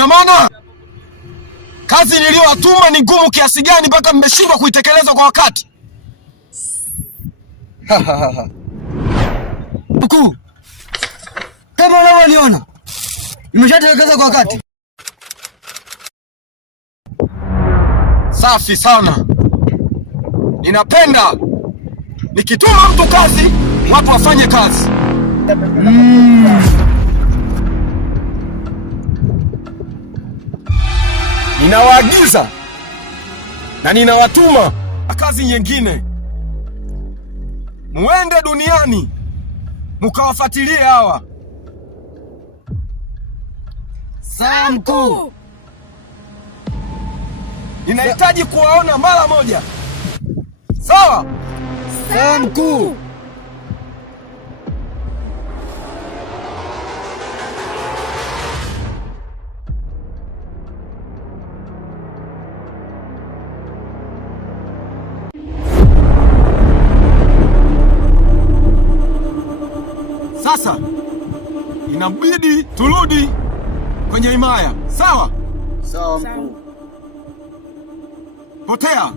Ina maana kazi niliyowatuma ni ngumu kiasi gani mpaka mmeshindwa kuitekeleza kwa wakati? Mkuu, kama unavyoniona nimeshatekeleza kwa wakati. Safi sana. Ninapenda nikituma mtu kazi, watu wafanye kazi. Ninawaagiza na ninawatuma kazi nyingine. Muende duniani mukawafuatilie hawa. Sawa mkuu. Ninahitaji kuwaona mara moja. Sawa? Sawa mkuu. Sasa inabidi turudi kwenye himaya. Sawa? Sawa mkuu. Potea.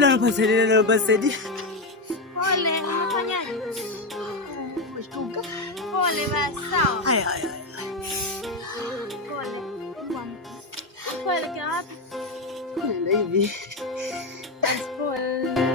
Naomba Pole, umefanyaje? Pole basi, sawa. Haya. Pole. Pole kwa wapi? Nenda hivi. Pole.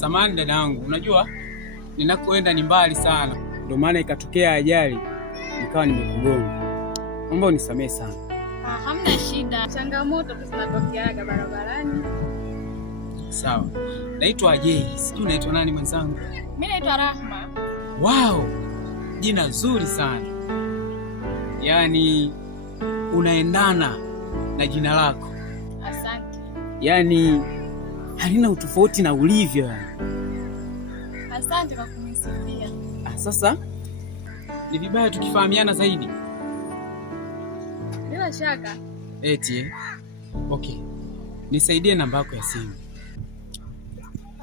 Samahani dada yangu, unajua ninakoenda ni mbali sana, ndio maana ikatokea ajali nikawa nimekugonga. Naomba unisamehe sana. Hamna shida, changamoto tu zinatokea barabarani. Sawa. Naitwa Ajei. Sijui unaitwa nani mwenzangu? Mimi naitwa Rahma. Wow, jina zuri sana. Yaani unaendana na jina lako. Asante. Yaani halina utofauti na ulivyo. Asante kwa kunisifia. Sasa ni vibaya tukifahamiana zaidi. Bila shaka. Eti. Okay. Nisaidie namba yako ya simu.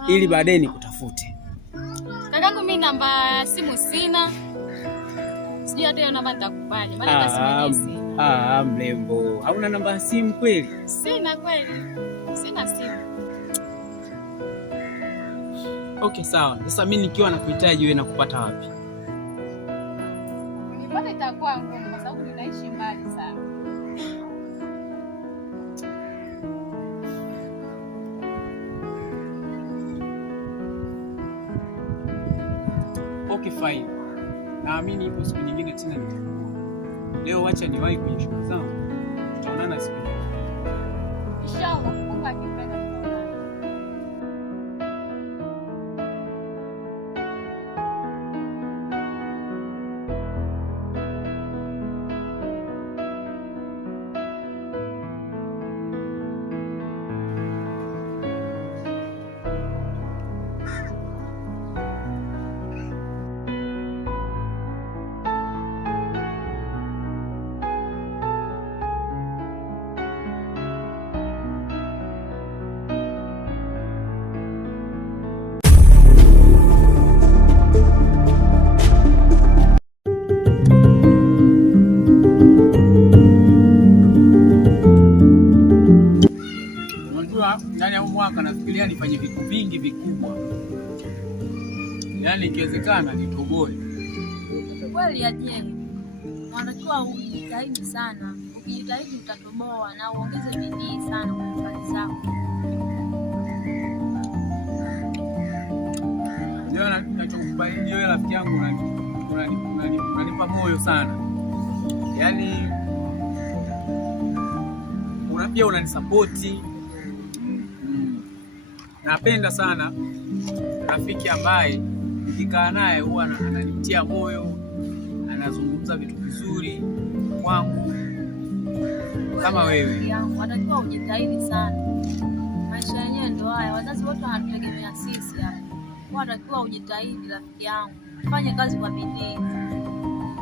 Ili baadaye nikutafute. Kakangu, mimi namba ya simu sina. Sijui hata hiyo namba nitakupanya. Maana hata simu sina. Mrembo. Hauna namba ya simu kweli? Sina kweli. Sina simu. Okay, sawa. Sasa mimi nikiwa nakuhitaji wewe nakupata wapi? Nipate itakuwa ngumu kwa sababu ninaishi mbali sana. Okay, fine. Naamini ipo siku nyingine tena nitakuona. Leo wacha niwahi kwenye shughuli zangu. Tutaonana siku nyingine. Inshallah, Mungu akipenda. Ndani ya mwaka nafikiria nifanye vitu vingi vikubwa. Yaani ikiwezekana nitoboe. Kweli Ajei. Unatakiwa ujitahidi sana. Ukijitahidi utatoboa na uongeze bidii sana kwa kazi zako. Ndio ninachokubali ndio rafiki yangu unanipa moyo sana. Yaani pia unanisapoti. Napenda sana rafiki ambaye nikikaa naye huwa ananitia moyo, anazungumza vitu vizuri kwangu kama wewe. Unatakiwa ujitahidi sana. Maisha yenyewe ndio haya. Wazazi wote wanatutegemea sisi hapa. Unatakiwa ujitahidi rafiki yangu. Fanye kazi kwa bidii.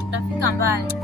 Utafika mbali.